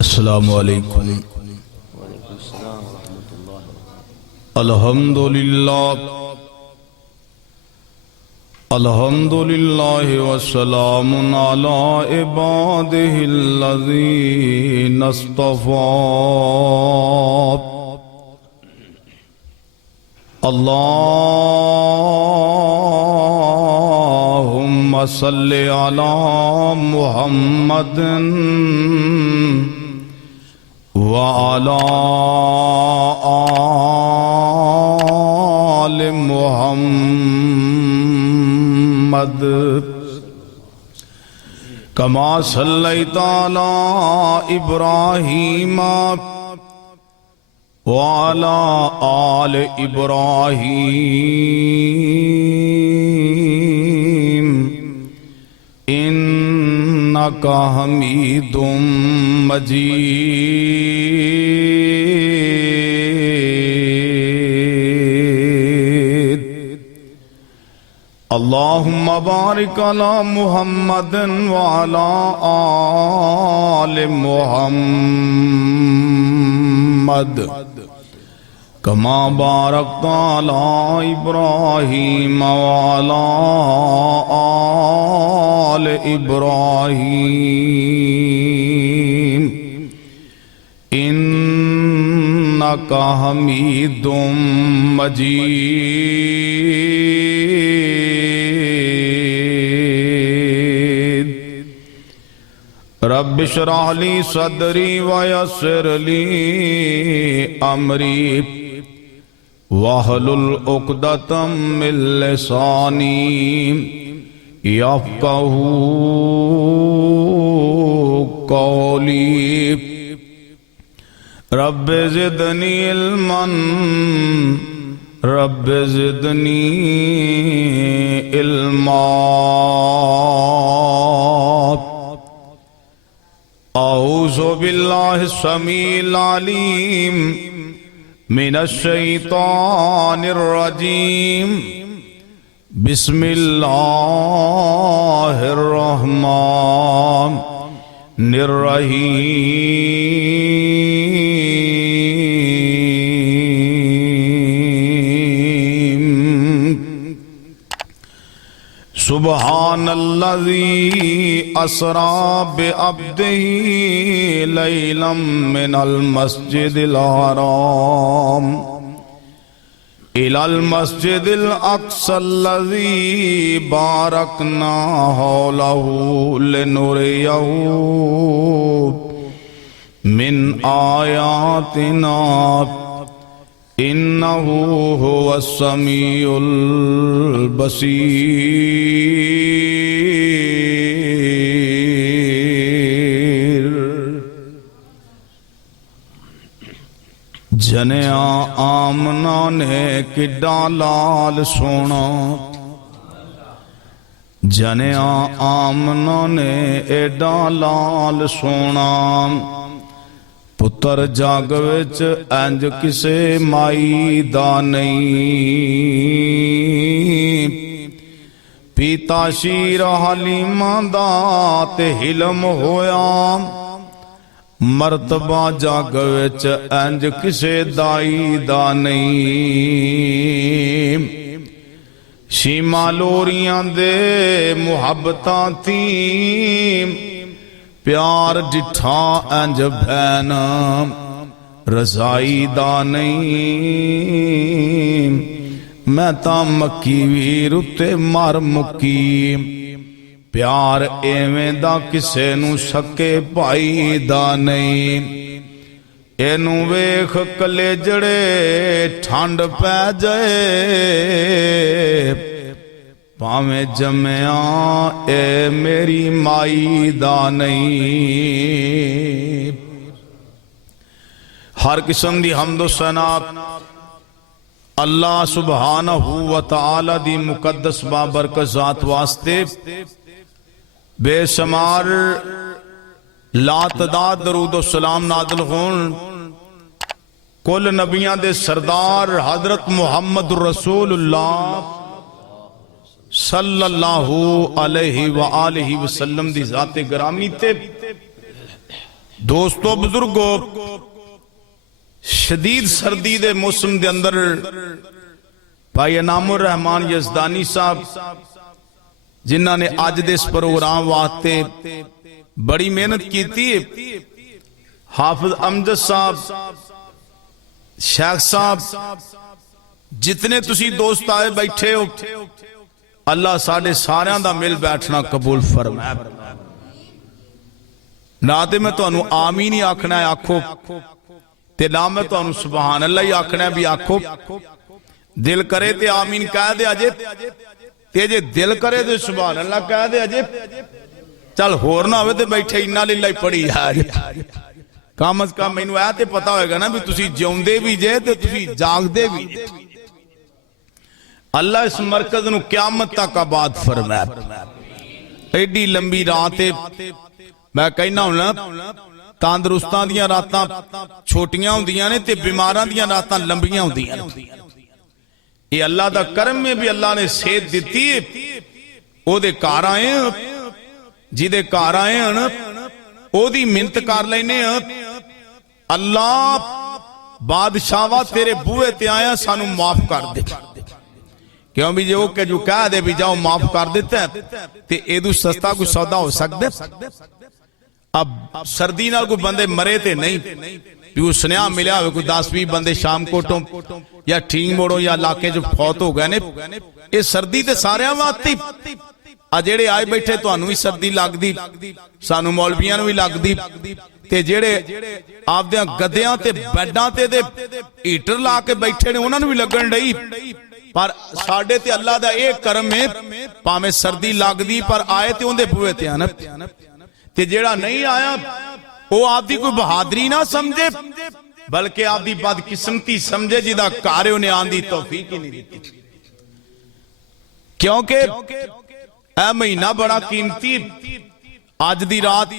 अस्सलामु अलैकुम। अल्हम्दुलिल्लाह अल्हम्दुलिल्लाहि वस्सलामुन अला इबादिहिल्लज़ीना इस्तफ़ा। अल्लाहुम्मा सल्लि अला मुहम्मदिन व अला आलि मुहम्मद कमा सल्लैता अला इब्राहीम व अला आलि इब्राहीम इन्नका हमीदुम मजीद। अल्लाहुम्मा बारिक अला मुहम्मदिन व अला आलि मुहम्मद कमा बारकता अला इब्राहीम व अला आलि इब्राहीम इन्नका हमीदुम मजीद। रब्बि इश्रह ली सदरी व यस्सिर ली अमरी वहलुल उक़दतम मिन लिसानी यफ़क़हू क़ौली। Rabbi ज़िदनी इल्मन rabbi ज़िदनी इल्मा। औज़ु बिल्लाहि समीइल अलीम मिनश्शैतानिर रजीम। बिस्मिल्लाहिर रहमानिर रहीम। सुब्हानल्लज़ी अस्रा बिअब्दिही लैलम मिनल मस्जिदिल हराम इलल मस्जिदिल अक़सल्लज़ी बारकना हौलहू लिनुरियहू मिन आयातिना इन्नहू हुवस्समीउल बसीर। जनिया आमना ने किड्डा लाल सोना जनिया आमना ने एडा लाल सोना। पुत्र जग विच इंज किसे माई दा नहीं। पिता शीर हलीमा दा ते हिलम होया। मरतबा जग विच इंज किसे दाई दा नहीं। शीमा लोरियां दे मुहब्बतां थी प्यार डिठा इंज भैन रजाई दा नहीं। मैं तां मक्की वीर उत्ते मर मुक्की। प्यार एवें दा किसे नू सके भाई दा नहीं। एनू वेख कलेजड़े ठंड पै जाए भावें जम्या ए मेरी माई दा नहीं। हर किस्म दी हम्द सना अल्लाह सुबहानहू व तआला दी मुकद्दस बाबरकत ज़ात वास्ते बेशुमार लातदाद दरूद व सलाम नाज़िल होन कुल नबियां दे सरदार हजरत मुहम्मद रसूलुल्लाह सल्लल्लाहु अलैहि व आलिहि वसल्लम दी ज़ाते ग्रामी ते दोस्तों बुजुर्गो, शदीद सर्दी दे मौसम दे अंदर भाई इनामुर रहमान यज़दानी साहब जिन्हां ने अज दे इस प्रोग्राम वास्ते बड़ी मेहनत की थी, हाफिज अमजद साहब, शेख साहब, जितने तुसी दोस्त आए बैठे हो, अल्लाह साढ़े सारियां दा मिल बैठना कबूल फरमाए। ना ते मैं तुहानू आमीन ही आखना है आखो, ते ना मैं तुहानू सुभान अल्लाह ही आखना है भी आखो। दिल करे ते आमीन कह दे अजे, ते जे दिल करे ते सुभान अल्लाह कह दे अजे। चल होर ना होवे ते बैठे इन्ना लिल्ला ही पढ़ी जा। कम अज कम मैनू ऐ ते पता होएगा ना भी तुसी जिउंदे भी जे ते तुसी जागदे भी जे। अल्लाह इस मरकज नू क़यामत तक आबाद फरमाए। एडी लंबी रात मैं कहना हूं ना, तंदरुस्तां दियां रातां छोटियां हुंदियां ने ते बीमारां दियां रातां लंबियां हुंदियां ने। ये अल्लाह दा करम है भी अल्लाह ने सेहत दिती है। ओदे घर आए, जिदे घर आए हन ओदी मिन्नत कर लैने। अल्लाह बादशाह तेरे बूहे ते आया, सानू माफ कर दे। क्यों भी जो कह दे भी जाओ माफ कर देता है ते एदू सस्ता कोई सौदा हो सकता। अब सर्दी नाल कोई बंदे मरे ते नहीं भी वो सुनिया मिलिया हो कोई 10-20 बंदे शाम कोटों या ठीक मोड़ो या इलाके च फौत हो गए ने। ये सर्दी ते सारियां वास्ते आ, जेड़े आए बैठे तुहानू भी सर्दी लगदी, सानू मौलवियां नू भी लगदी, ते जेड़े आपदे गद्दियां ते बैडां ते हीटर ला के बैठे ने उन्हां नू भी लगन डई। पर साडे ते अल्लाह दा ये करम है, भावें सर्दी लगदी पर आए ते उहदे बूहे ते आन। ते जेड़ा नहीं आया वो आपदी कोई बहादरी ना समझे, बल्कि आपदी बदकिस्मती समझे जिदा घर उन्हें आन दी तौफीक ही नहीं दी। क्योंकि यह महीना बड़ा कीमती। अज दी रात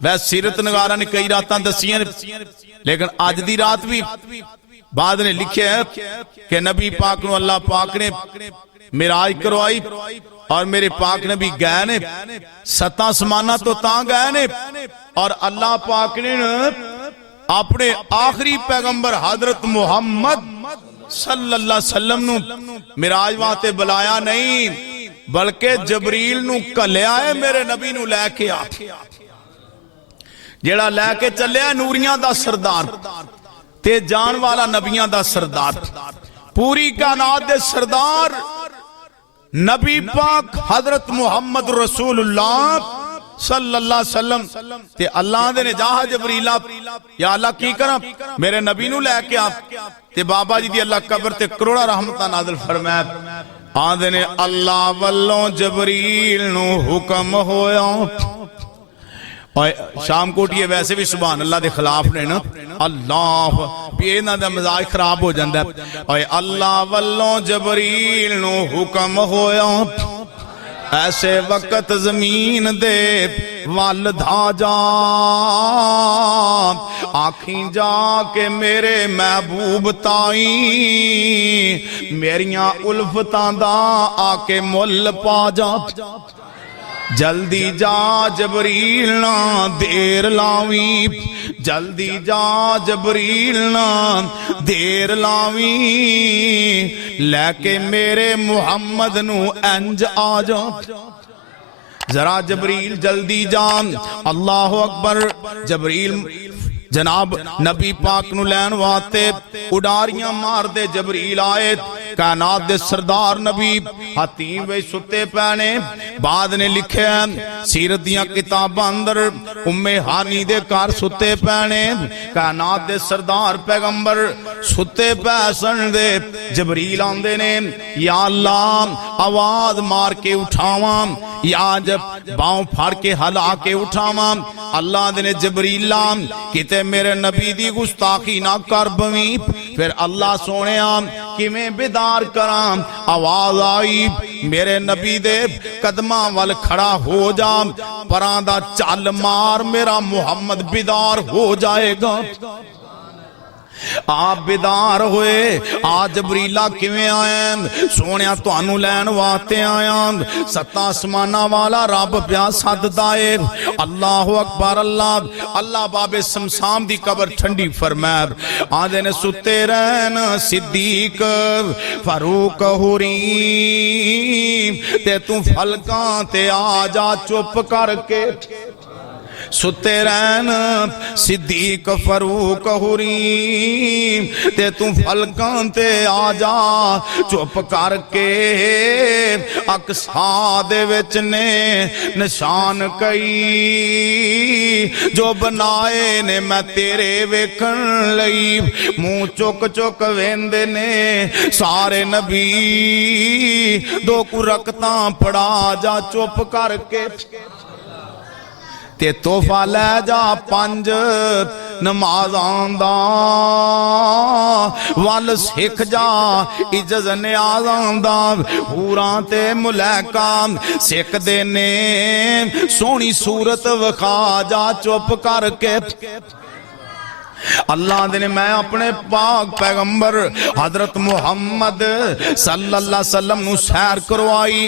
वैसे सीरत नगारा ने कई रातां दसियां, लेकिन अज दी रात भी बाद ने लिखे है कि नबी पाक नू अल्लाह पाक ने मिराज करवाई और मेरे पाक नबी गए ने 7 आसमाना तो तां गए ने, और अल्लाह पाक ने अपने आखिरी पैगंबर हजरत मुहम्मद सल्लल्लाहु अलैहि वसल्लम नू मिराज वास्ते बुलाया नहीं, बल्कि जबरील नू घल्लिया है मेरे नबी नू लैके आ। जेड़ा लैके चलिया नूरियां दा सरदार ते जान वाला नबियां दा सरदार, पूरी कायनात दे सरदार नबी पाक हजरत मुहम्मद रसूलुल्लाह सल्लल्लाहु अलैहि वसल्लम ते अल्लाह दे ने जाहा जबरीला या अल्लाह की करा मेरे नबी नू लेके आ। ते बाबा जी दी अल्लाह कब्र ते करोड़ा रहमतां नाज़िल फरमाए। आंदे ने अल्लाह वल्लों जबरील नू हुक्म होया। शाम कोटिए वैसे भी सुभान अल्लाह के खिलाफ ने ना, अल्लाह भी इन्हां दा मजाज खराब हो जाता है। अल्लाह वल्लों जबरील नू हुक्म होया, ऐसे वक्त जमीन दे वल धा जा, आखी जा के मेरे महबूब ताई मेरियां उल्फतां दा आके मुल पा जा। जल्दी जा जबरील ना देर लावी, जल्दी जा जबरील ना देर लावी, लेके मेरे मुहम्मद नू इंज आ जा। जरा जबरील जल्दी जान। अल्लाह अकबर। जबरील जनाब नबी पाक नू लैन वास्ते उडारियां मार दे जबरील आए। कायनात दे सरदार नबी हतीम वे सुते पैने। बाद ने लिखे सीरत दियां किताबां अंदर उम्मे हानी दे घर सुते पैने। कायनात दे सरदार पैगंबर सुते पैसन दे जबरील आंदे ने, या अल्लाह आवाज मार के उठावा या जब बाहों फाड़ के हला के उठावा। अल्लाह दे ने जबरीला किते मेरे नबी दी गुस्ताखी ना कर बवी। फिर अल्लाह सोने किवें बेदार करा। आवाज आई मेरे नबी दे कदमां वल खड़ा हो जा, परां दा चल मार, मेरा मुहम्मद बेदार हो जाएगा। आप बेदार होए आ जबरीला किवें आया सोनिया तुहानू लैन वास्ते आया सत्ता आसमाना वाला रब प्या सददा है अल्लाह अकबर अल्लाह अल्लाह बाबे समसाम दी कबर ठंडी फरमाए आंदे ने सुते रहन सिद्दीक फारूक हुरी ते तू फलकां ते आ जा चुप करके सुते रहन सिद्दीक फरूक हुरी ते तू फलकां ते आ जा चुप करके अकसा दे विच ने निशान कई जो बनाए ने मैं तेरे वेखण लई मुंह चुक चुक वेंदे ने सारे नबी दो कु रकतां पड़ा जा चुप करके ते तोहफा लै जा 5 नमाज़ां दा वल सिख जा इज्जत नियाज़ां दा हूरां ते मुलैका सिख दे ने सोहनी सूरत विखा जा चुप करके अल्लाह दे ने मैं अपने पाक पैगंबर हजरत मुहम्मद सल्लल्लाहु अलैहि वसल्लम नु सैर करवाई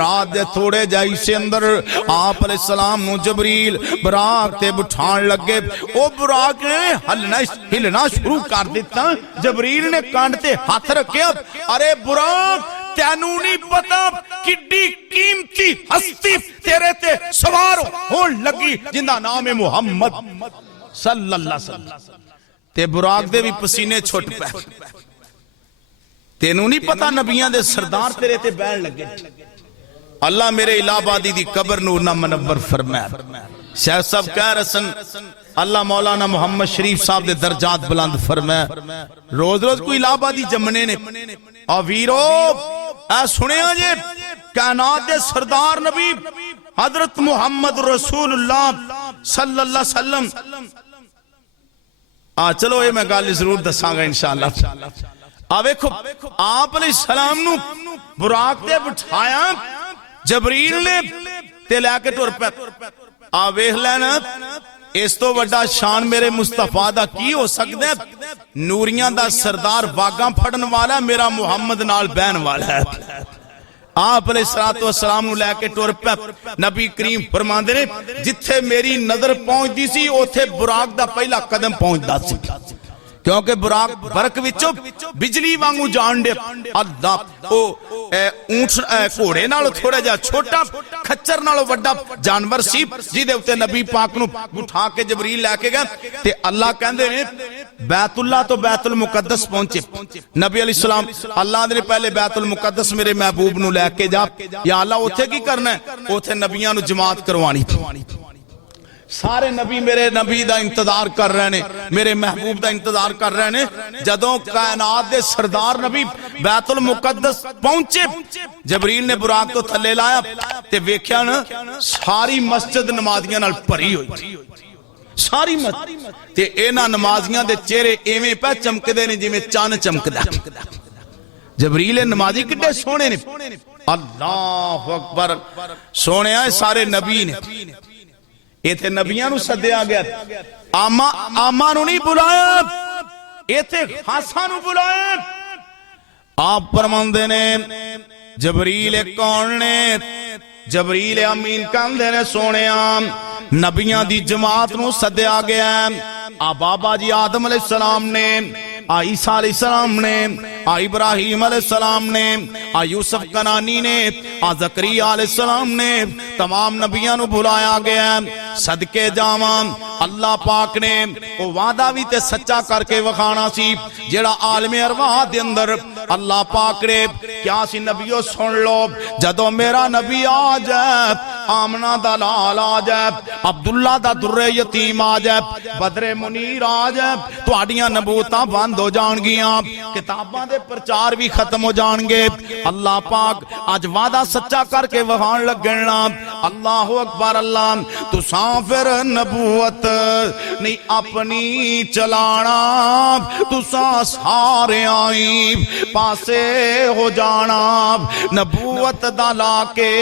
रात दे थोड़े जाई से अंदर आप अलैहि सलाम नु जबरील बुराक ते बिठान लगे ओ बुराक ने हिलना शुरू कर दिता जबरील ने कंध ते हाथ रखे अरे बुराक तेनू नहीं पता किड्डी कीमती हस्ती तेरे ते सवार होन लगी जिंदा नाम है मुहम्मद सल्लल्लाहु अलैहि वसल्लम ते बुराक दे भी पसीने छुट पे तेनू नहीं पता नबियां दे सरदार तेरे ते बैठ लगे अल्लाह मेरे इलाहाबादी दी कब्र नूर ना मनव्वर फरमाए शायद सब कह रसन अल्लाह मौलाना मोहम्मद शरीफ साहब दे दर्जात बुलंद फरमाए रोज रोज कोई इलाहाबादी जमने ने आ वीरो आ सुनिया जे कायनात दे सरदार नबी हजरत मुहम्मद रसूलुल्लाह सल्लल्लाहु अलैहि वसल्लम चलो ये मैं गल जरूर दसांगा इंशाअल्लाह आ वेखो आप अलैहि सलाम नु बुराक ते बिठाया जबरील ने ते लैके टुर पे आ वेख लेना इस तो वड्डा शान मेरे मुस्तफा दा की हो सकदा है नूरियां दा सरदार वागा फड़न वाला मेरा मुहम्मद नाल बहन वाला है आप अलैहिस्सलाम नु लैके टुर पे नबी करीम फरमांदे ने जिथे मेरी नजर पहुंचदी सी उथे बुराक दा पहला कदम पहुंचदा सी क्योंकि बुराक बरक विचों बिजली वांगू जान दे अल्लाह ओ ऊंट घोड़े नालों थोड़ा जा छोटा खच्चर नालों वड्डा जानवर सी जिदे उत्ते नबी पाक नु उठा के जबरील लेके गए ते अल्लाह कहंदे ने बैतुल्लाह तो बैतुल मुकद्दस पहुंचे नबी अलैहि सलाम अल्लाह ने पहले बैतुल मुकद्दस मेरे महबूब नु लेके जा या अल्लाह उथे की करना है उथे नबियां नु जमात करवानी सारे नबी मेरे नबी दा इंतजार कर रहे ने मेरे महबूब दा इंतजार कर रहे ने जदों कायनात दे सरदार नबी बैतुल मुकद्दस पहुंचे जबरील ने बुराक तो थल्ले लाया ते वेख्या ना सारी मस्जिद नमाजियां नाल भरी होई सारी मस्जिद ते इन्हां नमाजियां दे चेहरे एवें पे चमकदे ने जिवें चन्न चमकदा जबरील नमाजी किड्डे सोहणे ने अल्लाहु अकबर सोहणिया सारे नबी ने इथे नबियां नु सद्या गया आमा नु नहीं बुलाया इथे खासा नु बुलाया आप फरमांदे ने जबरील कौन ने जबरील अमीन कहंदे ने सोनिया नबियां दी जमात नु सद्या गया आ बाबा जी आदम अलैहि सलाम ने आ ईसा अलैहि सलाम ने आ इब्राहिम अलैहि सलाम ने आ यूसुफ कनानी ने आ जकरिया अलैहि सलाम ने तमाम नबियां नु बुलाया गया सदके जावां अल्लाह पाक ने ओ वादा भी ते सच्चा करके वखाना सी जेड़ा आलम अरवाह दे अंदर अल्लाह पाक ने क्या सी नबियो सुन लो जदों मेरा नबी आ जाए आमना दा लाल आ जाए अब्दुल्ला दा दुर्रे यतीम आ जाए बदरे मुनीर आ जाए तुहाडियां नबूतां बंद हो जाणगियां किताबां दे प्रचार भी खत्म हो जाणगे अल्लाह पाक अज वादा सच्चा करके वहाण लगना अल्लाहु अकबर अल्लाह तुसां फिर नबूवत नहीं अपनी चलाना तुसां सारे आई पासे हो जाना नबूवत दा लाके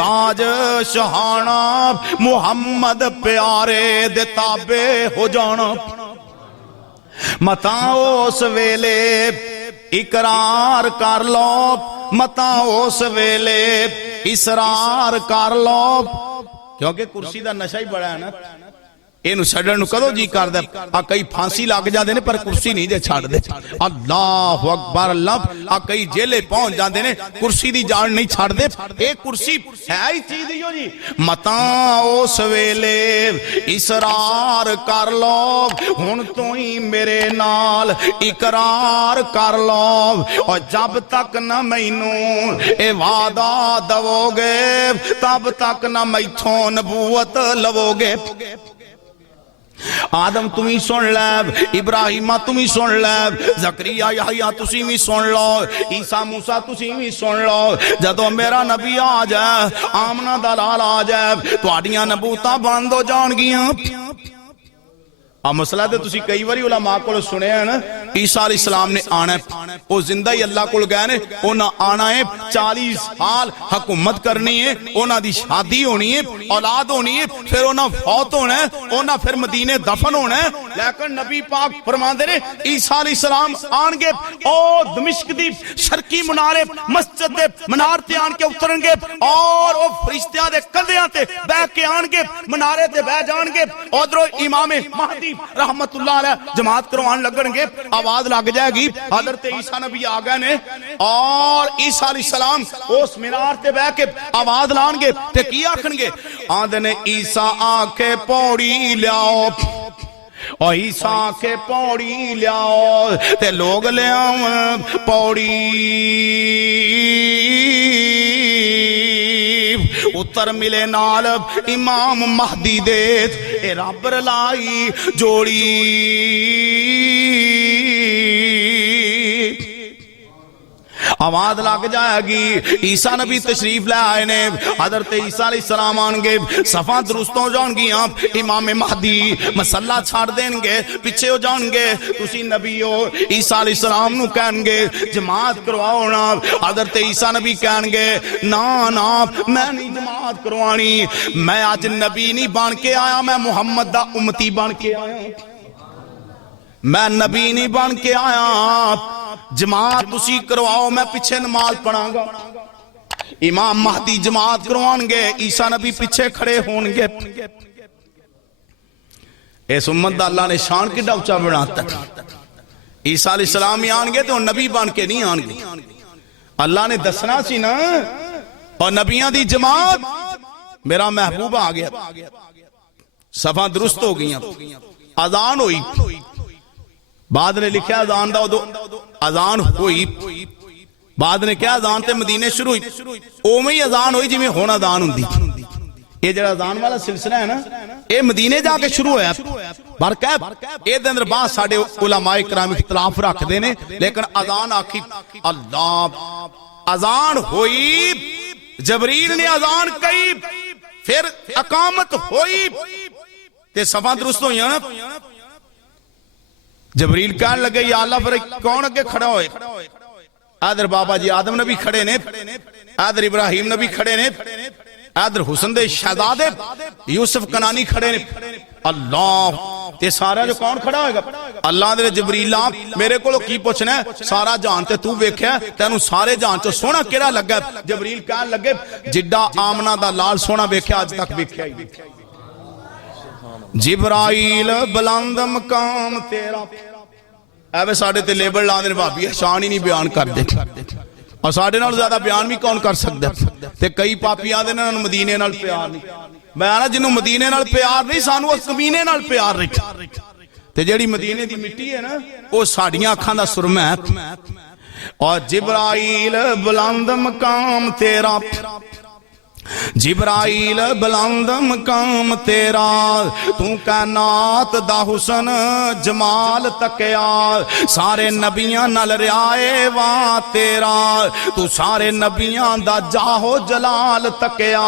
ताज शहाना मुहम्मद प्यारे दे ताबे हो जाना मता उस वेले इकरार कर लो, मता उस वेले इसरार कर लो, क्योंकि कुर्सी का नशा ही बड़ा है ना, इनू छड्डण नूं कदों जी करदा। आ कई फांसी लग जाते ने पर कुर्सी नहीं जे छड्डदे। अल्लाह अकबर अल्लाह। आ कई जेले पहुंच जाते ने कुर्सी दी जान नहीं छड्डदे। ये कुर्सी है ही चीज ही जी। मता उस वेले इसरार कर लो, हुण तो ही मेरे नाल इकरार कर लो, और जब तक न मैनू ए वादा दवोगे तब तक न मैथों नबूवत लवोगे। आदम तुम ही सुन लै, इब्राहिमा तुम ही सुन लै, जकरिया यहया तुसी भी सुन लो, ईसा मूसा तुसी भी सुन लो। जदों मेरा नबी आ जाए, आमना दा लाल आ जाए, तुहाडियां नबूतां बंद हो जाणगियां। आ मसला तो तुसी कई बारी उलमा कोल सुनिया ना, ईसा अलैहिस्सलाम ने आना है, वो जिंदा ही अल्लाह कोल गए ने, उन्हें आना है, 40 साल हुकूमत करनी है, उन्हां दी शादी होनी है, औलाद होनी है, फिर उन्हें फौत होना है, उन्हें फिर मदीने दफन होना है। लेकिन नबी पाक फरमाते ने ईसा अलैहिस्सलाम आनगे, ओ दमिश्क दी शरकी मुनारे मस्जिद दे मीनार ते आन के उतरनगे, और वो फरिश्तियां दे कंधियां ते बैठ के आनगे, मीनारे ते बैठ जाणगे। उधरों इमाम महदी रहमतुल्लाह अलैह जमात करवान लगणगे, आवाज लग जाएगी, हजरत ईसा नबी आ गए ने, और ईसा अलैहिस्सलाम उस मीनार ते बैठ के आवाज लाणगे ते की आखणगे, आंदे ने ईसा आखे पौड़ी लियाओ, और ईसा आखे पौड़ी लियाओ, ते लोग लियावन पौड़ी, उतर मिले नाल इमाम महदी दे, ए रब रलाई जोड़ी। आवाज लग जाएगी, ईसा नबी तशरीफ ले आए ने, हजरत ईसा अलैहिस्सलाम आएंगे, सफा दुरुस्त हो जाएंगियां, इमाम महदी मसला छाड़ देंगे, पीछे हो जाएंगे, तुसी नबी हो। ईसा अलैहिस्सलाम नु कहणगे जमात करवाओ ना, हजरत ईसा नबी कहणगे ना ना मैं नहीं जमात करवानी, मैं अज नबी नहीं बन के आया, मैं मुहम्मद दा उम्मती बन के आया, मैं नबी नहीं बन के आया, जमात तुसी करवाओ, मैं पीछे नमाज पढ़ांगा। इमाम महदी जमात करवाएंगे, ईसा नबी पीछे खड़े होंगे। इस उम्मत दा अल्लाह ने शान कितना ऊंचा बनाता। ईसा अलैहिस्सलाम आएंगे तो नबी बन के नहीं आएंगे, अल्लाह ने दसना सी ना, और नबियां दी जमात, मेरा महबूब आ गया, सफा दुरुस्त हो गई, अजान हुई, बाद ने लिखा अजान दा, अजान हुई, बाद ने क्या अजान ते मदीने शुरू हुई, उवें ही अजान हुई जिवें हुण अजान हुंदी। ये जेड़ा अजान वाला सिलसिला है ना, ये मदीने जाके शुरू होया, पर कह ए दे अंदर बाद साडे उलमाए किराम इख्तिलाफ रखदे ने, लेकिन अजान आखी अल्लाह, अजान हुई, जबरील ने अजान कही, फिर अकामत हुई, ते सफा दुरुस्त होई ना। जबरील कहन लगे या अल्लाह फिर कौन अगे खड़ा होए, आदर बाबा जी आदम नबी खड़े ने, आदर इब्राहिम नबी खड़े ने, आदर हुसन दे शहजादे यूसुफ कनानी खड़े ने, अल्लाह ते सारा जो कौन खड़ा होएगा, अल्लाह दे जबरील मेरे को की पूछना है, सारा जान ते तू वेख्या, तेनू सारे जान चो सोहना केड़ा लगा। जबरील कहन लगे जिड्डा आमना दा लाल सोहना वेख्या अज तक वेख्या ही। जिब्राइल बुलंद मकाम तेरा, एवे साडे ते लेबल ला दे भाभी, शान ही नहीं बयान करदे, और साडे नाल ज्यादा बयान भी कौन कर सकदा। ते कई पापी आदे ने मदीने नाल प्यार नहीं, मैं आना जिन्हों मदीने नाल प्यार नहीं, सानू उस कमीने नाल प्यार नहीं, ते जेड़ी मदीने दी मिट्टी है ना, वो साडियां अखां दा सुरमा है। और जिब्राइल बुलंद मकाम तेरा, जिब्राइल बुलंद मकाम तेरा, तू कायनात दा हुसन जमाल तकया, सारे नबियां नाल रियाए वा तेरा, तू सारे नबियां दा जाहो जलाल तकया।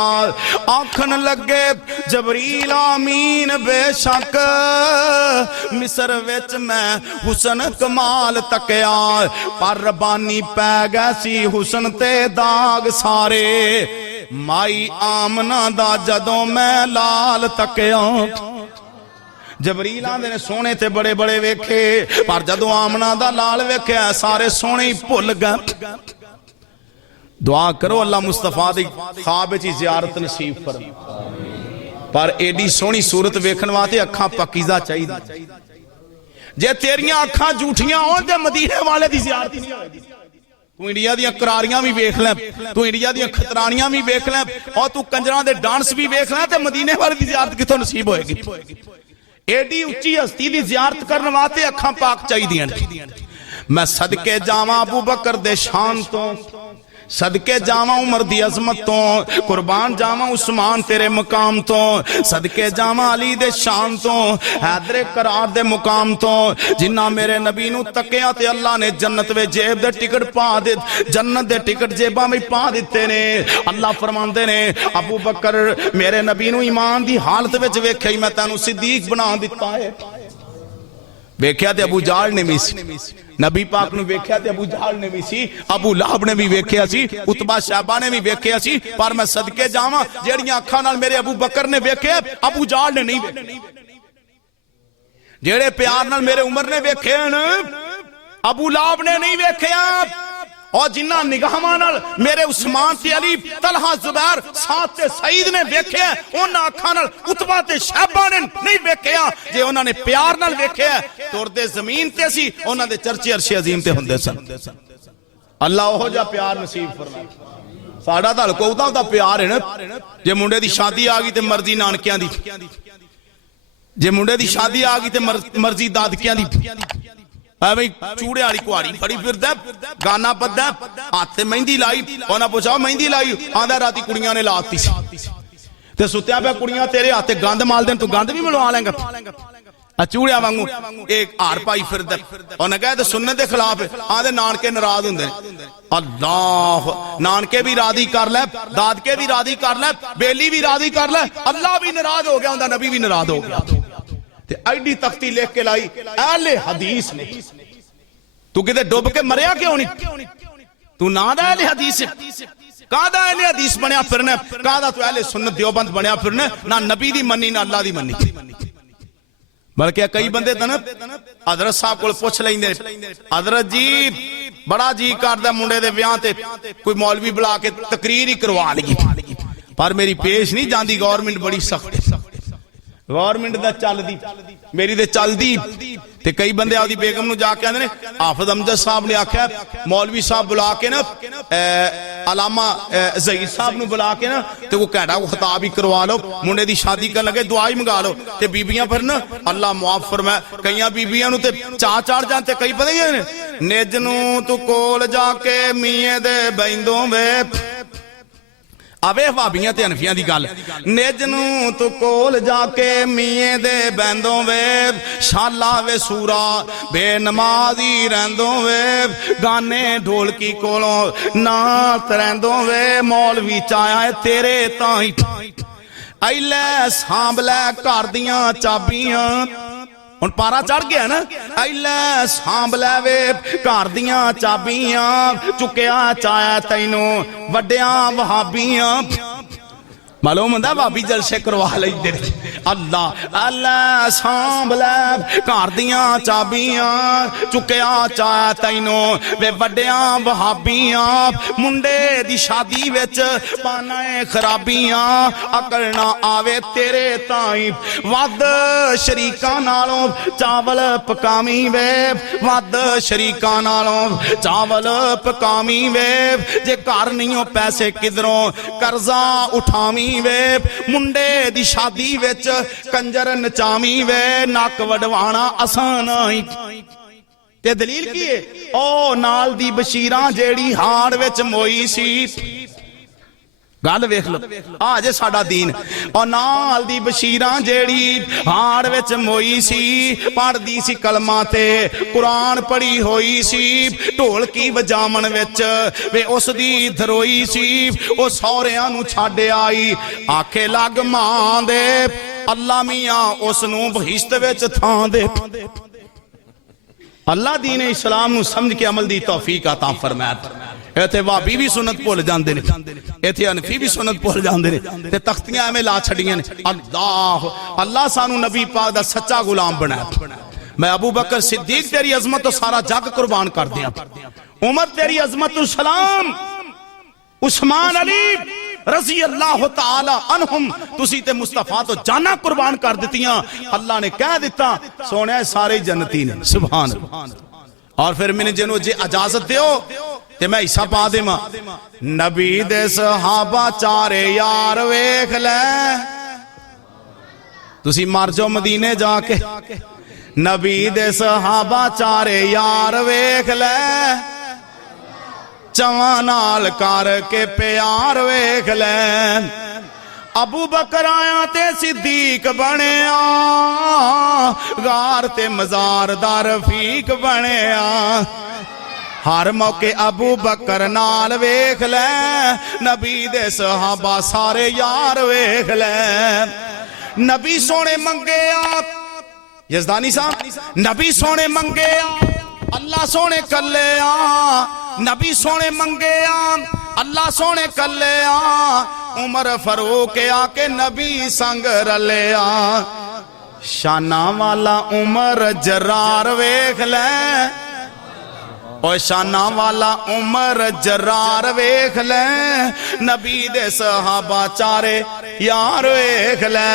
आखन लगे जबरील आमीन बेशक, मिस्र विच मैं हुसन कमाल तकया, पर रबानी पै गए सी हुसन ते दाग सारे, माई आमना दा जदों मैं लाल तकया, जबरील आंदे ने सोने ते बड़े बड़े वेखे, पर जदों आमना दा लाल वेख्या सारे सोने ही भुल गए। दुआ करो अल्लाह मुस्तफा दी ख्वाब च जियारत नसीब फरमाए। पर एडी सोहनी सूरत वेखण वास्ते अखां पकीज़ा चाहिदी। जे तेरियां अखां झूठियां होण ते मदीने वाले दी जियारत नहीं होएगी। तू इंडिया दी करारियां भी वेख लै, तू इंडिया दी खतरानियां भी वेख लै, और तू कंजरां दे डांस भी वेख लै, ते मदीने वाले दी जियारत कित्थों नसीब होएगी। एडी उच्ची हस्ती दी जियारत करन वास्ते अखां पाक चाहिदियां। मैं सदके जावां अबू बकर दे शान तो, सदके जावां उमर दी अजमत तो, कुर्बान जावां उस्मान तेरे मुकाम तो, सदके जावां अली दे शान तो, हैदरे करार दे मुकाम तो, जिन्ना मेरे नबी नू तकिया ते अल्लाह ने जन्नत वे जेब दे टिकट पा दे, जन्नत दे टिकट जेबां में पा दिते ने। अल्लाह फरमांदे ने अबू बकर मेरे नबी नू ईमान दी हालत विच वेख्या ही मैं तैनू सिद्दीक बना दिता है। वेख्या ते अबू जाल ने भी सी, नबी पाक नू वेख्या ते अबू जाल ने भी सी, अबू लहब ने भी वेख्या सी, उतबा शैबा ने भी वेख्या सी, पर मैं सदके जावां जेड़ियां अखां नाल मेरे अबू बकर ने वेखे अबू जाल ने नहीं वेखे। जेड़े प्यार नाल मेरे उमर ने वेखे अबू लहब ने नहीं वेख्या, और जिन्ना निगाहां नाल मेरे उस्मान ते अली तलहा जुबैर साथ ते सईद ने वेख्या उन्हां अखां नाल उतबा ते शैबा ने नहीं वेख्या। जे उन्हां ने प्यार नाल वेख्या तुरदे जमीन ते सी, उन्हां दे चर्चे अरशे अजीम ते हुंदे सन। अल्लाह ओहो जिहा प्यार नसीब फरमाए। साडा तां हलकोता दा प्यार है ना। जे मुंडे दी शादी आ गई ते मर्जी नानकियां दी, जे मुंडे दी शादी आ गई ते मर्जी दादकियां दी। भाई चूड़े वाली कुआरी फड़ी फिरदा, गाना बजदा, हाथ ते मेहंदी लाई, उन्हें पूछा मेहंदी लाई, आंदा राती कुड़ियां ने लाती सी ते सुत्या पे कुड़ियां तेरे हाथ ते गंद माल देन, तू गंद भी मिलवा लेंगा। चूड़िया वांगू एक हार पाई फिरदा, उन्हें कहा ते सुन्नत दे खिलाफ है, आंदे नानके नाराज हुंदे ने। अल्लाह नानके भी राजी कर ले, दादके भी राजी कर ले, बेली भी राजी कर ले, अल्लाह भी नाराज हो गया, उनका नबी भी नाराज हो गया। एडी तख्ती लिख के लाई अहले हदीस ने। तू किते डुब के मरिया क्यों नहीं? तू ना दा अहले हदीस कादा अहले हदीस बनया फिरना, कादा तू अहले सुन्नत देवबंद बनया फिरना, ना नबी दी मन्नी ना अल्लाह दी मन्नी। बल्कि कई बंदे तो हजरत साहब को पुछ लेंदे, हजरत जी बड़ा जी करदा मुंडे दे ब्याह ते कोई मौलवी बुला के तकरीर ही करवा लगी, पर मेरी पेश नहीं जाती, गवर्नमेंट बड़ी सख्त है। गवर्नमेंट दा चलदी मेरी ते चलदी ते कई बंदे आपदी बेगम नू जाके आंदे ने, हाफिज अमजद साहब ने आख्या मौलवी साहब बुला के ना अलामा ज़हीर साहब नू बुला के ना ते वो घैंटा को खिताब ही करवा लो, मुंडे दी शादी करन लगे दुआ ही मंगा लो। ते बीबियां फिर ना अल्लाह मुआफ फरमाए, कईयां बीबियां नू ते चा चढ़ जान ते कई पता ही ने निज नू तू कोल जाके मीए दे बैंदों वे। आवे भाबियां ते हनफियां दी गल, निज नू तू कोल जाके मीए दे बैंदों वे, शाला वे सूरा बेनमाजी रैंदों वे, गाने ढोलकी कोलों नात रैंदों वे, मौलवी चाया तेरे ताई ऐले सांभ लै घर दियां चाबियां। हुण पारा चढ़ गया ना, ऐले सांभ लैवे घर दियां चाबियां, चुकिया चाया तैनू वड्डियां वहाबियां। मालूम हुंदा भाभी जलसे करवा लैंदे ने। अल्लाह अल्लाह सांभ लै घर दियां चाबियां, चुकिया चाया तैनू वे वड्डियां वहाबियां, मुंडे दी शादी विच पाना है खराबियां, अकल ना आवे तेरे ताई वध शरीकां नालों चावल पकावी वे, वध शरीकां नालों चावल पकावी वे, जे घर नहीं हो पैसे किधरों कर्जा उठावी वे, मुंडे दी शादी विच कंजर नचावी वे, नक वडवाना आसान ही। ते दलील की है ओ नाल दी बशीरा जेड़ी हाड़ विच मोई सी, गल वेख लो आ जे साडा दीन। और नाल दी बशीरा जेड़ी हाड़ विच मोई सी, पढ़दी सी कलमा ते कुरान पढ़ी होई सी, ढोलकी वजावन विच वे उस दी धरोई सी, ओ सौहरियां नू छड्ड आई आखे लग मां दे, अल्लाह मियां उस नू बहिश्त विच थां दे। अल्लाह दीन इस्लाम नू समझ के अमल दी तौफीक अता फरमाए। इत्थे भाभी भी सुन्नत भुल जाते हैं, इत्थे अनफी भी सुन्नत भुल जाते हैं, ते तख्तियां एवें ला छड़ियां ने। अल्लाह अल्लाह सानू नबी पाक दा सच्चा गुलाम बनाया। मैं अबू बकर सिद्दीक तेरी अजमत तो सारा जग कुर्बान कर दिया, उमर तेरी अजमत तो सलाम, उस्मान अली रजी अल्लाह तआला अन्हुम तुसी ते मुस्तफा तो जाना कुर्बान कर दित्तियां। अल्लाह ने कह दिता सोने सारे जन्नती ने, सुभान अल्लाह। और फिर मैंने जिन्हों जे इजाजत दियो ते मैं हिस्सा पा देवां। नबी दे सहाबा चारे यार वेख ले, तुसी मर जाओ मदीने जाके, नबी दे सहाबा चारे यार वेख ले, चवां नाल करके प्यार वेख ले। अबू बकर आया ते सिद्दीक बनया, गार ते मजारदार रफीक बनया। हर मौके अबू बकर नाल वेख ले, नबी दे सहाबा सारे यार वेख ले। नबी सोने मंगे आप यजदानी साहब, नबी सोने मंगे अल्लाह सोने कले आ, नबी सोने मंगे अल्लाह सोने कले आ। उमर फरूक आके नबी संग रले आ, शाना वाला उमर जरार वेख ले, और शाना वाला उमर जरार वेख ले। नबी दे सहाबा चारे यार वेख ले।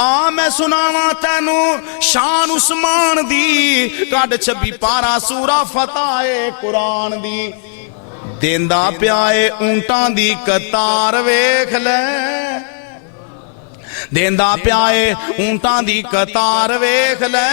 आ मैं सुनावा तैनू शान उस्मान दी, कड 26 पारा सूरा फताए कुरान दी। देंदा प्याए ऊंटां दी कतार वेख ले, देंदा प्याए ऊंटां दी कतार वेख ले।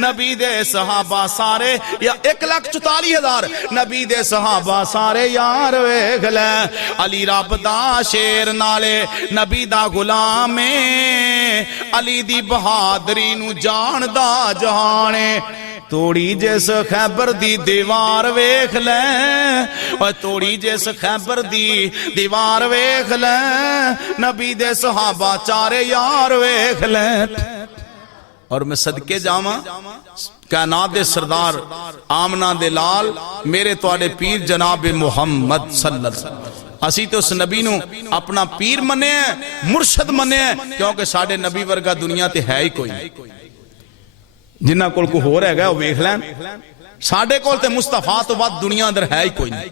नबी दे सहाबा सारे या 1,44,000 नबी दे सहाबा सारे यार वेख ले। अली रब दा शेर नाले नबी दा गुलाम है, अली दी बहादरी नू जानदा जहाने। तोड़ी जिस खैबर दी दीवार वेख ले, और तोड़ी जिस खैबर दी दीवार वेख ले। नबी दे सहाबा चारे यार वेख ले। और मैं सदके जावां कायनात दे सरदार आमना दे लाल मेरे तुहाडे पीर जनाब मुहम्मद सल्लल्लाहु अलैहि वसल्लम। असी तो उस नबी नू अपना पीर मन्ने, मुर्शद मन्ने, क्योंकि साडे नबी वर्गा दुनिया ते है ही कोई नहीं। जिन्ना कोल को होर हैगा वो वेख लैन, साडे कोल ते मुस्तफा तो बाद दुनिया अंदर है ही कोई नहीं।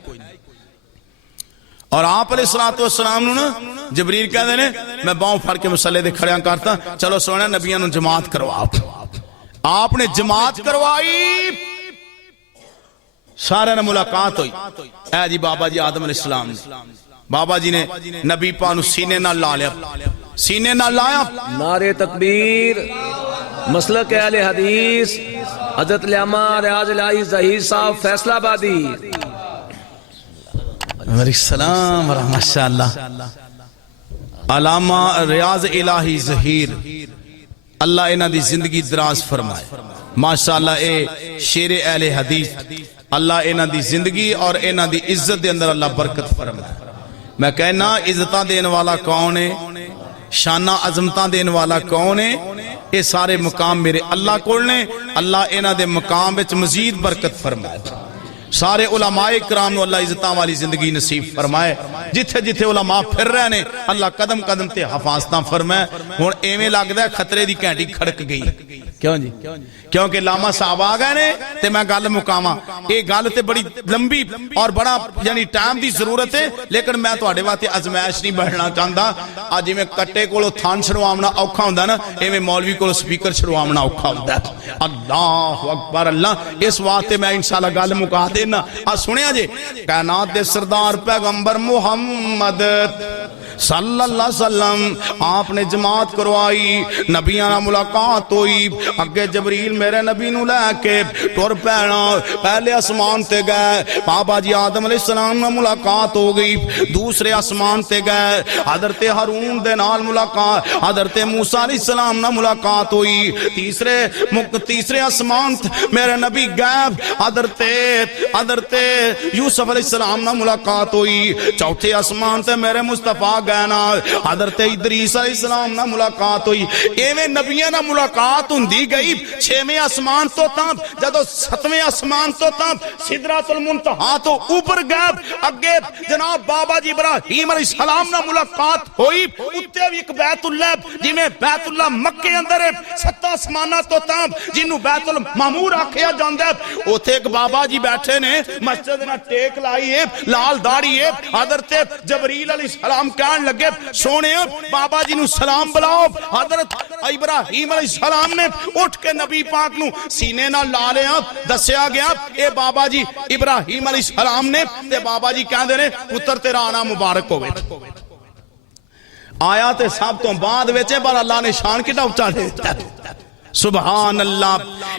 और आप अलैहिस्सलातु वस्सलाम नू ना जबरील कहते ने मैं बाहों फड़ के मसले दे खड़िया करता, चलो सोने नबियां नू जमात करवा। आपने जमात करवाई, सारे ने मुलाकात हुई। ऐ जी बाबा जी आदम अलैहिस्सलाम, बाबा जी ने नबी पाक नू सीने नाल ला लिया, सीने नाल लाया। नारे तकबीर, मसलक अहले हदीस, हजरत अल्लामा रियाज इलाही ज़हीर साहब फैसलाबादी। सलाम माशाअल्लाह। अल्लामा रियाज इलाही ज़हीर, अल्लाह इन्हां दी जिंदगी दराज फरमाए माशाअल्लाह। ए शेर अहले हदीस, अल्लाह इन्हां दी जिंदगी और इन्हां दी इज्जत दे अंदर अल्लाह बरकत फरमाए। मैं कहना इज्जतां देने वाला कौन है, शाना अजमतां देने वाला कौन है? ये सारे मुकाम मेरे अल्लाह कोल ने। अल्लाह इन्हां दे मुकाम विच मजीद बरकत फरमाए। सारे उलमाए कराम अल्लाह इज्जतां वाली जिंदगी नसीब फरमाए। जिथे जिथे उलमा फिर रहे ने अल्लाह कदम कदम ते हफाजतां फरमाए। हुण एवें लगदा खतरे दी घंटी खड़क गई, क्यों जी? क्योंकि लामा साहब आ गए ने ते मैं गल मुकावां। ये गल ते बड़ी लंबी और बड़ा यानी टाइम की जरूरत है, लेकिन मैं तुहाडे वास्ते अजमैश नहीं बनना चाहता। अज जिवें कट्टे कोलों थान छड़वावना औखा हुंदा ना, इवें मौलवी कोलों स्पीकर छड़वावना औखा हुंदा। अल्लाह अकबर अल्लाह। इस वास्ते मैं इंशाअल्लाह गल मुका देना। आ सुनिया जे कायनात दे सरदार पैगंबर मुहम्मद सल्लल्लाहु अलैहि वसल्लम आपने जमात करवाई, नबियां नाल मुलाकात हुई। अगे जबरील मेरे नबी नू लैके तुर पैना, पहले आसमान ते गए, बाबा जी आदम अलैहिस्सलाम नाल मुलाकात हो गई। दूसरे आसमान ते गए, हजरत हारून दे नाल मुलाकात, हजरत मूसा अलैहिस्सलाम नाल मुलाकात हुई। तीसरे आसमान मेरे नबी गए, हजरत यूसुफ अलैहिस्सलाम नाल मुलाकात हुई। चौथे आसमान ते मेरे मुस्तफा गए ना हजरत इदरीस अलैहिस्सलाम नाल मुलाकात हुई एवें नबियां नाल मुलाकात हुंदी गई 6वें आसमान तो तां जदों 7वें आसमान तो तां सिदरतुल मुंतहा तो ऊपर गए अगे जनाब बाबा जी इब्राहिम अलैहिस्सलाम नाल मुलाकात हुई उत्ते भी एक बैतुल्लाह जिवें बैतुल्लाह मक्के अंदर 7 आसमानां तो तां जिन्नू बैतुल मामूर आखिया जांदा है उथे एक बाबा जी बैठे ने मस्जिद ना टेक लाई है लाल दाढ़ी है हजरत जबरील अलैहिस्सलाम कहन लगे सोने बाबा जी नु सलाम बुलाओ हजरत इब्राहिम अलैहिस्सलाम ने उठ के नबी पाक नु सीने नाल ला लिया दसया गया ए बाबा जी इब्राहिम अलैहिस्सलाम ने ते बाबा जी कहंदे ने पुत्र तेरा आना मुबारक होवे आया ते सब तो बाद विच पर अल्लाह ने शान कितना उच्चा दे दिता सुभान अल्लाह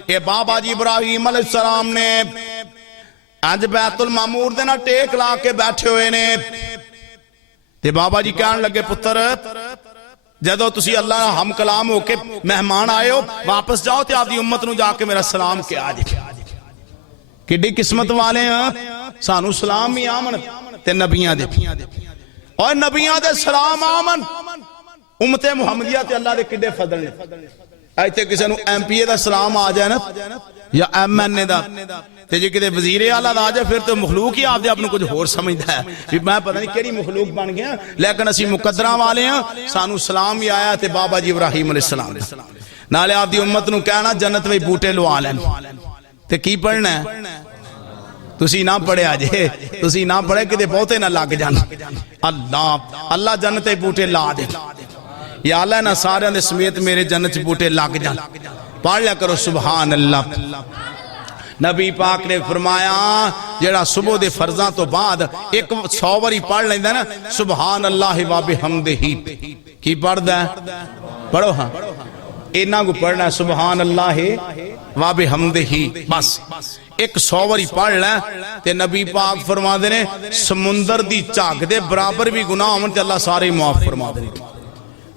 ए बाबा जी इब्राहिम अलैहिस्सलाम ने अज बैतुल मामूर दे नाल टेक ला के बैठे हुए ने ते बाबा जी कहन लगे पुत्र जदों तुसी अल्लाह हम कलाम होके मेहमान आए हो वापस जाओ ते आपदी उम्मत नु जाके मेरा सलाम किया जे किड्डी किस्मत वाले हैं सानू सलाम ही आमन ते नबियां दे और नबियां दे सलाम आमन उम्मते मुहम्मदिया ते अल्लाह दे किड्डे फजल ने इत्थे किसी नु एमपीए दा सलाम आ जाए ना या एमएनए दा ते जे किते वजीर आला दा आ जाए फिर तो मखलूक ही आपदे आप नु कुछ होर समझदा है भी मैं पता नहीं केड़ी मखलूक बन गया लेकिन असी मुकद्दरा वाले हैं सानू सलाम ही आया ते बाबा जी इब्राहिम अलैहिस्सलाम नाले आपदी उम्मत नु कहना जन्नत विच बूटे लवा लैन ते की पढ़ना है तुसी ना पढ़िया जे तुसी ना पढ़े किते बहुते ना लग जान अल्लाह अल्लाह जन्नत विच बूटे ला दे या अल्लाह ना सारे दे समेत मेरे जन्नत च बूटे लग जान पढ़ लिया करो सुभान अल्लाह नबी पाक ने फरमाया जेड़ा सुबह दे फर्जां तो बाद एक 100 बारी पढ़ लेंदा ना सुभान अल्लाह व बिहम्दिही की पढ़दा पढ़ो हां इना को पढ़ना सुभान अल्लाह व बिहम्दिही बस एक 100 बारी पढ़ लै ते नबी पाक फरमाते ने समुंदर दी झाग दे बराबर भी गुनाह होवन ते अल्लाह सारे माफ फरमा दे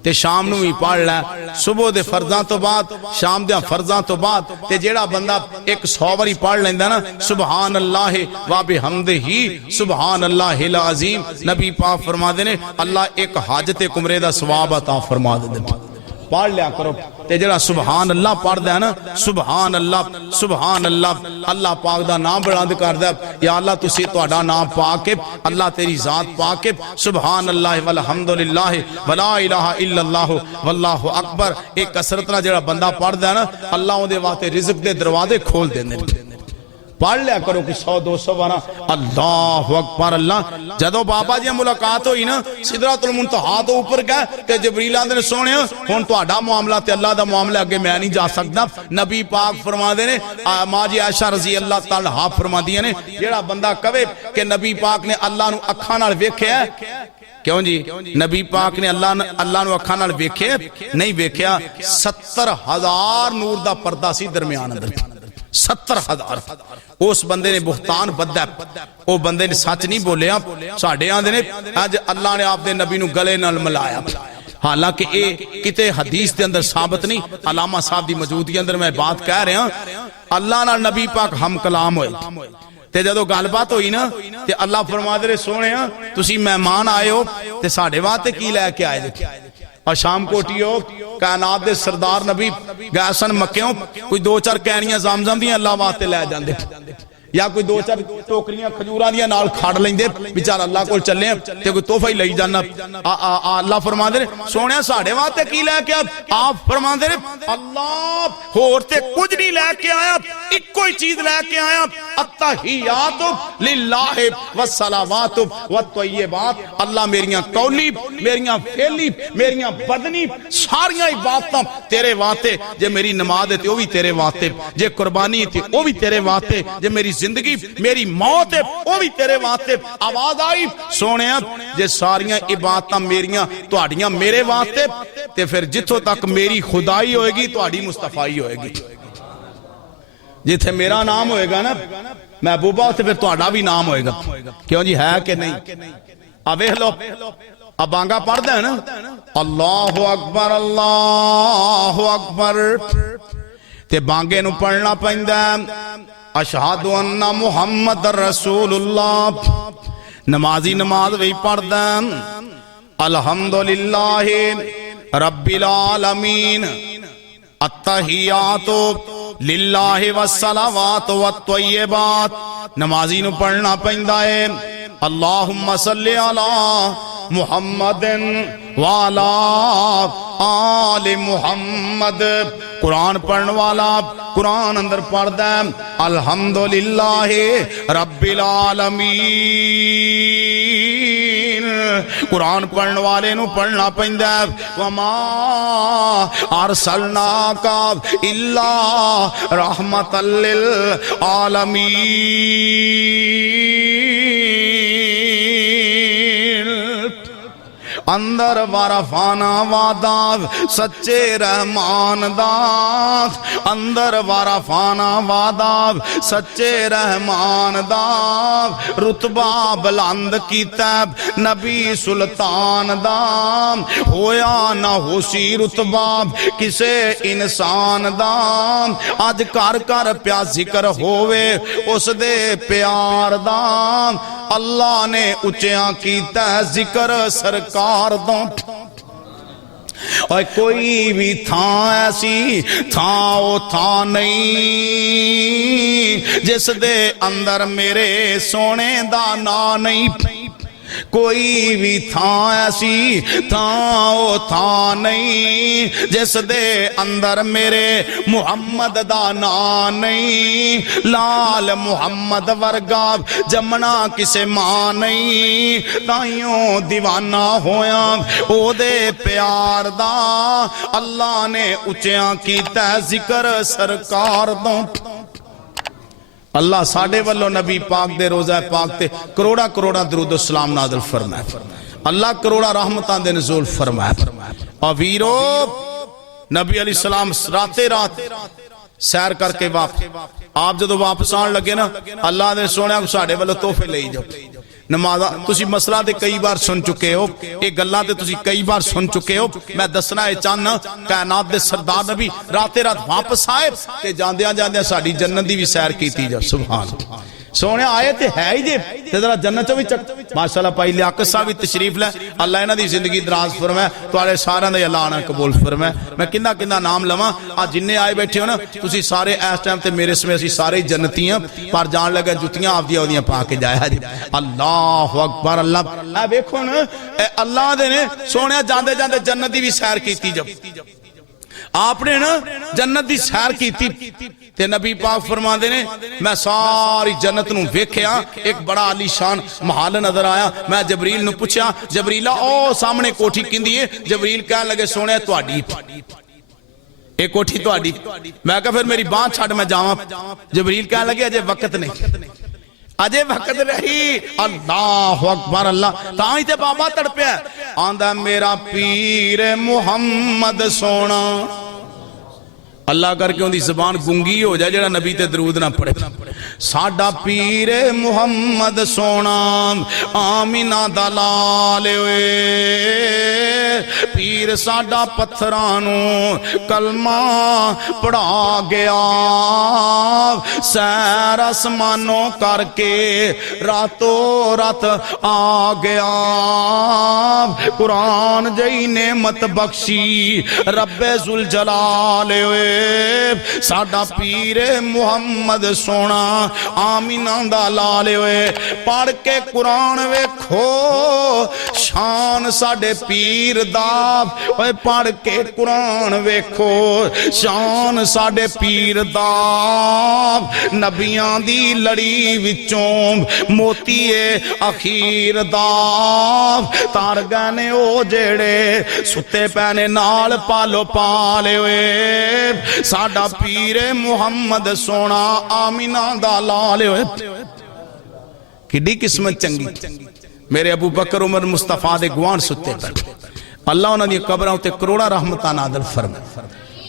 ते शाम नू भी पढ़ लै सुबह दे फर्जां तो बाद शाम दे फर्जां तो बाद ते जेड़ा बंदा एक 100 बारी पढ़ लेंदा ना सुभान अल्लाह व बिहम्दिही सुभान अल्लाहिल अज़ीम नबी पाक फरमाते ने अल्लाह एक हज ते उमरे दा सवाब अता फरमा दे पढ़ लिया करो ते जेड़ा सुभान अल्लाह पढ़दा है ना सुभान अल्लाह अल्लाह पाक दा नाम बुलंद करदा या अल्लाह तुसी तुहाडा नाम पा के अल्लाह तेरी जात पा के सुभान अल्लाह वल्हम्दुलिल्लाह वला इलाहा इल्लल्लाह वल्लाहु अकबर एक कसरत नाल जेड़ा बंदा पढ़दा है ना अल्लाह उहदे वास्ते रिज़्क दे दरवाजे खोल देंदे पढ़ लिया करो कि 100-200 बार अल्लाहु अकबर अल्लाह जदों बाबा जी मुलाकात हुई ना सिदरतुल मुंतहा तो ऊपर गए ते जबरील आंदे ने सोने हुण तुहाडा मामला ते अल्लाह दा मामला अगे मैं नहीं जा सकदा नबी पाक फरमांदे ने मां जी आयशा रज़ी अल्लाह तआला हा फरमांदियां ने जेड़ा बंदा कहे कि नबी पाक ने अल्लाह नु अखां नाल वेख्या क्यों जी नबी पाक ने अल्लाह नु अखां नाल वेखे नहीं वेख्या 70,000 नूर दा पर्दा सी दरमियान अंदर 70,000 उस बंदे ने बुहतान बद्दा वो बंदे ने सच नहीं बोलिया साडे आंदे ने अज अल्लाह ने आपदे नबी नु गले नाल मिलाया हालांकि ये किते हदीस के अंदर साबित नहीं अलामा साहब की मौजूदगी अंदर मैं बात कह रहा अल्लाह नाल नबी पाक हम कलाम होए ते जदों गलबात हुई ना ते अल्लाह फरमादे ने सोने तुसी मेहमान आए हो ते साडे वास्ते की लैके आए जे और शाम कोटियो कायनात दे सरदार नबी गए सन मक्कियों कोई 2-4 कैनियां ज़मज़म दियां अल्लाह वास्ते लै जांदे या कोई 2-4 टोकरियां खजूरां दियां नाल खड़ लेंदे बेचारा अल्लाह कोल चले ते कोई तोहफा ही लई जाना अल्लाह फरमांदे ने सोहणिया साडे वास्ते की लैके आप फरमांदे ने अल्लाह होर ते कुछ नहीं लैके आया इक्को ही चीज लैके आया अत्तहियातु लिल्लाहि वस्सलावातु वत्तय्यिबात अल्लाह मेरियां कौली मेरियां फेली मेरियां बदनी सारियां इबादतां तेरे वास्ते जे मेरी नमाज है ते ओ भी तेरे वास्ते जे कुर्बानी है ते ओ भी तेरे वास्ते जे मेरी जिंदगी मेरी मौत है वो भी तेरे वास्ते आवाज आई सोने जे सारियां इबादतां मेरियां तुहाडियां मेरे वास्ते ते फिर जिथों तक मेरी खुदाई होएगी तुहाडी मुस्तफाई होएगी जिथे मेरा नाम होएगा ना महबूबा उत्थे फिर तुहाडा भी नाम होएगा क्यों जी है कि नहीं आ वेख लो अब बांगा पढ़दा है ना अल्लाहु अकबर ते बांगे नु पढ़ना पैंदा अशहदु अन्ना मुहम्मद रसूलुल्लाह नमाजी नमाज भी पढ़दा अल्हम्दुलिल्लाहि रब्बिल आलमीन अत्तहियातु लिल्लाहि वस्सलावातु वत्तय्यिबात। नमाजी नूं पढ़ना पैंदा है अल्लाहुम्मा सल्ली अला मुहम्मदिन वाला आले मुहम्मद। कुरान पढ़ने वाला कुरान अंदर पढ़दा है अल्हम्दुलिल्लाहि रब्बिल आलमीन। कुरान पढ़ने वाले नूं पढ़ना पैंदा है वमा अरसलनाका इल्ला रहमतल लिल आलमीन। अंदर वारफाना वादा सच्चे रहमान दात, अंदर वारफाना वादा सच्चे रहमान दात। रुतबा बुलंद कीता नबी सुल्तान दाम, होया ना होसी रुतबा किसे इंसान दाम। अज कर कर प्या जिक्र होवे उस दे प्यार दाम। अल्लाह ने उच्चिया कीता जिक्र सरकार दा। और कोई भी था ऐसी था वो था नहीं जिस दे अंदर मेरे सोने दा ना नहीं। कोई भी था ऐसी था वो था नहीं जिस दे अंदर मेरे मुहम्मद दा ना नहीं। लाल मुहम्मद वर्गा जमना किसे मां नहीं, ताइयों दीवाना होया ओदे प्यार दा। अल्लाह ने उच्चिया कीता जिक्र सरकार दा। अल्लाह साडे वल्लों नबी पाक दे रोज़ा पाक ते करोड़ा करोड़ा दरूद सलाम नाज़िल फरमाए। अल्लाह करोड़ा रहमतां दे नज़ूल फरमाए। और वीरो नबी अलैहि सलाम राते रात सैर करके वापस आप जदों वापस आने लगे ना अल्लाह दे सोहणिया साडे वल्लों तोहफे लई जाओ। नमाज़ा तुसी मसला ते कई बार सुन चुके हो, ये गल्लां ते तुसी कई बार सुन चुके हो। मैं दसना चाहना कायनात दे सरदार नबी राते रात वापस आए ते जांदियां जांदियां साडी जन्नत दी भी सैर कीती जा। सुभान सोने आए ते है ही जे ते जरा जन्नत भी चक। माशाअल्लाह भाई लियाकत साहब भी तशरीफ ले, अल्लाह इन्हां दी जिंदगी दराज फरमाए, तुहाडे सारियां दा अल्लाह ने कबूल फरमाए। मैं किंदा किंदा नाम लवां आ जिन्ने आए बैठे हो ना तुसी सारे इस टाइम ते मेरे समय असीं सारे जन्नती हां, पर जान लगे जुत्तियां आपदियां ओदियां पा के जाया जी। अल्लाह अकबर। अल्लाह ए वेखो ना अल्लाह दे ने सोने जांदे जांदे जन्नत दी भी सैर कीती जब आपने ना जन्नत दी सैर कीती ते नबी पाक फरमाते ने मैं सारी जन्नत नूं वेख्या, एक बड़ा आलीशान महल नजर आया। मैं जबरील नूं पुछया जबरीला ओ सामने कोठी किंदी है? जबरील कहन लगे सोने तुहाडी एक कोठी तुहाडी। मैं कहा फिर मेरी बांह छड़ मैं जावां। जबरील कहन लगे अजे वक्त नहीं, अजे वक्त रही। अल्लाह अकबर। अल्लाह तां ही ते बाबा तड़पिया आंदा मेरा पीर मुहम्मद सोना। अल्लाह करके उनकी जबान गुंगी हो जाए जेड़ा नबी ते दरूद ना पढ़े। साडा पीर मुहम्मद सोना आमीना दा लाल ओए, पीर साडा पत्थरां नूं कलमा पढ़ा गया। सैर आसमानों करके रातों रात आ गया। कुरान जई नेमत बख्शी रब्बे जुल जलाल ओए, साडा पीर मुहम्मद सोना आमीना दा लाल ओए। पढ़ के कुरान वेखो शान साडे पीर दा, ओए पढ़ के कुरान वेखो शान साडे पीर दा। नबियां दी लड़ी विचों मोतीए अखीर दा तार गए ओ जेड़े सुते पैने नाल पालो पाले ओए। साडा पीर मुहम्मद सोना आमीना दा लाल ओए। किड्डी किस्मत चंगी मेरे अबू बकर उमर मुस्तफा दे गुआन सुते पे। अल्लाह उन्हां दी कबरां उत्ते करोड़ा रहमतां नाज़िल फरमाए।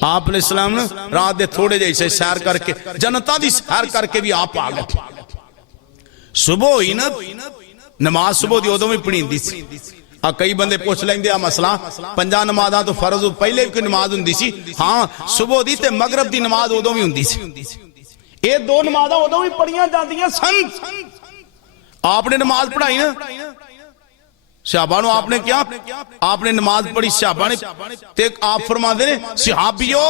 आप अलैहिस्सलाम रात दे थोड़े जैसे सैर करके जनता दी सैर करके भी आप आ गए। सुबह हुई ना नमाज सुबह दी उदों भी पढ़ींदी सी। आ कई बंदे पूछ लेंदे आ मसला पंजा नमाज़ां तो फर्ज पहले भी कोई नमाज हुंदी सी। हाँ सुबह दी ते मगरब दी नमाज उदों भी हुंदी सी। ये दो नमाज़ां उदों भी पढ़ियां जांदियां सन। आपने नमाज पढ़ाई ना सहाबा नु आपने क्या, आपने नमाज पढ़ी सहाबा ने, ते आप फरमाते ने सहाबियो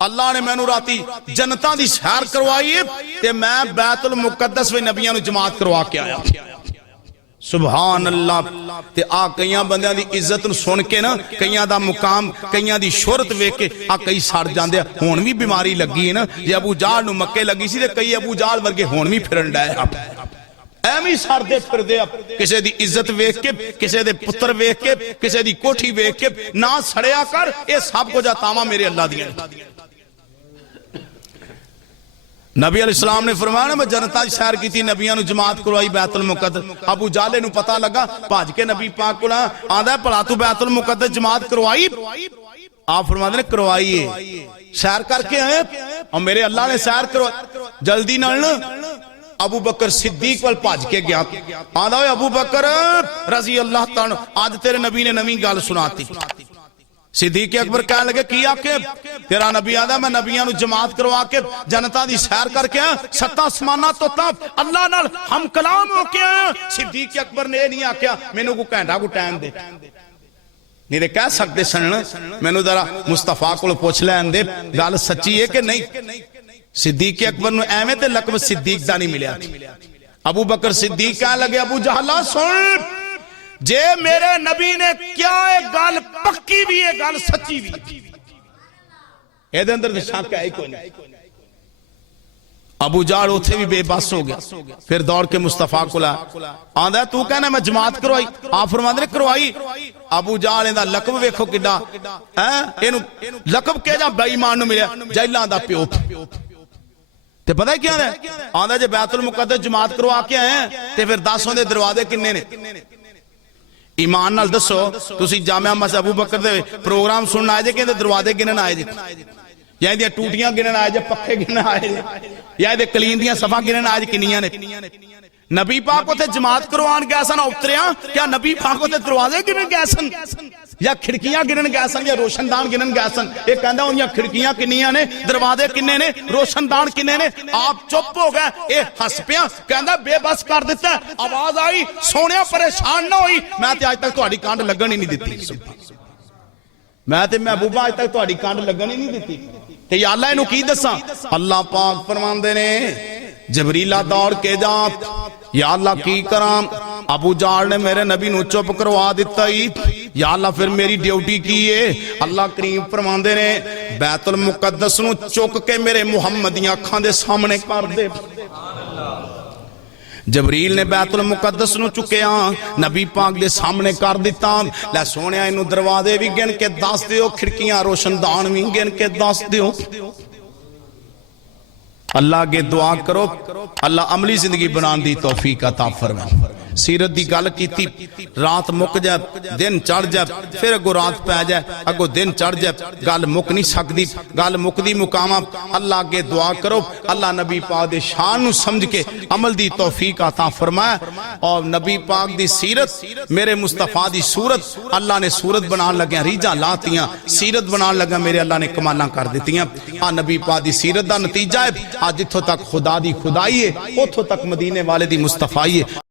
अल्लाह ने मैनू राती जनता दी सैर करवाई ते मैं बैतुल मुकद्दस विच नबियां नु जमात करवा के आया। सुभान अल्लाह। ते आ कईयां बंदियां दी इज्जत नु सुन के ना, कईयां दा मुकाम, कईयां दी शोहरत वेख के आ कई सड़ जांदे आ। हुण भी बीमारी लगी है ना, जे अबू जहल नु मक्के लगी सी ते कई अबू जहल वर्गे हुण भी फिरन डए आ, एवें सड़दे फिरदे आ। किसे दी इज्जत वेख के, किसे दे पुत्र वेख के, किसे दी कोठी वेख के ना सड़िया कर। ये सब कुछ अतावां मेरे अल्लाह दियां। नबी अलैहिस्सलाम ने फरमाया मैं जनता की सैर की, नबियां नु जमात करवाई बैतुल मुकद्दस। अबू जाले नु पता लगा, भज के नबी पाक कोल आंदा भला तू बैतुल मुकद्दस जमात करवाई? आप फरमाते ने करवाई, सैर करके आए और मेरे अल्लाह ने सैर करवाई। जल्दी नाल अबू बकर सिद्दीक वाल भज के गया, आंदा अबू बकर रजी अल्लाह तआला आज तेरे नबी ने नवी गल सुनाती। सिद्दीक अकबर कह लगे की आके, तेरा नबी आदा मैं नबियां नु जमात करवा के जनता दी सैर करके आया, सत्ता आसमाना तो अल्लाह नाल हम कलाम हो के आया। सिद्दीक अकबर ने नहीं आख्या मैनू को घंटा को टाइम दे, नहीं ते कह सकते सन मैनू जरा मुस्तफा को पूछ लैन दे गल सच्ची है कि नहीं। सिद्दीक अकबर नु एवें ते लकब सिद्दीक दा नहीं मिलिया। अबू बकर सिद्दीक कह लगे अबू जहला सुन, जे मेरे नबी ने क्या एक गल पक्की भी है, गल सच्ची भी, एदे अंदर ते शक है ही कोई नहीं। अबू जहल उथे भी बेबस हो गया, फिर दौड़ के मुस्तफा को आंदा तू कहना मैं जमात करवाई? आप फरमांदे ने करवाई। अबू जहल इहदा लकब वेखो किड्डा है, इहनू लकब किह जा बेईमान नू मिलिया, जैलां दा प्यो। ते पता क्या है, आंदा जे बैतुल मुकद्दस जमात करवा के आए ते फिर 10 दे दरवाजे किन्ने ने? ईमान नाल दसो, तुसी जामिया मस्जिद अबू बकर दे प्रोग्राम सुनन आए जे कि दरवाजे गिनन आए जे, या इहदियां टूटियां गिनन आए जे, पक्खे गिनन आए जे, या इहदे कलीन दियां सफा गिनन आए जे किन्नियां ने? नबी पाक उथे जमात करवान गए सन उतरिया, क्या नबी पाक उथे दरवाजे गिनन गए सन या खिड़कियां गिनन गए सन या रोशनदान गिनन गए सन? ये कहंदा उन्दियां खिड़कियां किन्नियां ने, दरवाजे किन्ने ने, रोशनदान किन्ने ने? आप चुप हो गए, ये हस पिया, कहंदा बेबस कर दिता। आवाज आई सोनिया परेशान ना होई, मैं ते अज तक तुहाडी कांड लगन ही नहीं दित्ती, मैं ते महबूबा अज तक तुहाडी कांड लगन ही नहीं दित्ती। ते या अल्लाह इहनू की दसां? अल्लाह पाक फरमांदे ने जबरीला दौड़ के जा, या अल्लाह की करां, अबू जहल ने मेरे नबी नू चुप करवा दिता ही, या अल्लाह फिर मेरी ड्यूटी की है? अल्लाह करीम फरमांदे ने बैतुल मुकद्दस नू चुक के मेरे मुहम्मद दी अखां दे सामने कर दे। जबरील ने बैतुल मुकद्दस नू चुकिया, नबी पाक दे सामने कर दिता। लै सोनिया इनू दरवाजे भी गिन के दस दियो, खिड़कियां रोशनदान भी गिन के दस दियो। अल्लाह अगे दुआ करो अल्लाह अमली जिंदगी बनाने दी तौफीक अता फरमाए। सीरत दी गल कीती, रात मुक जाए, दिन चढ़ जाए, फिर अगो रात पै जाए, अगो दिन चढ़ जाए, गल मुक नहीं सकती। गल मुकदी मुकामा अल्लाह अगे दुआ करो, अल्लाह नबी पाक दे शान नू समझ के अमल दी तौफीक अता फरमाए। और नबी पाक दी सीरत, मेरे मुस्तफा दी सूरत, अल्लाह ने सूरत बनान लग्या रीझां लातियां, सीरत बनान लग्या मेरे अल्लाह ने कमालां कर दित्तियां। आ नबी पाक दी सीरत दा नतीजा है, आज जिथों तक खुदा दी खुदाई है, उथों तक मदीने वाले दी मुस्तफाई है।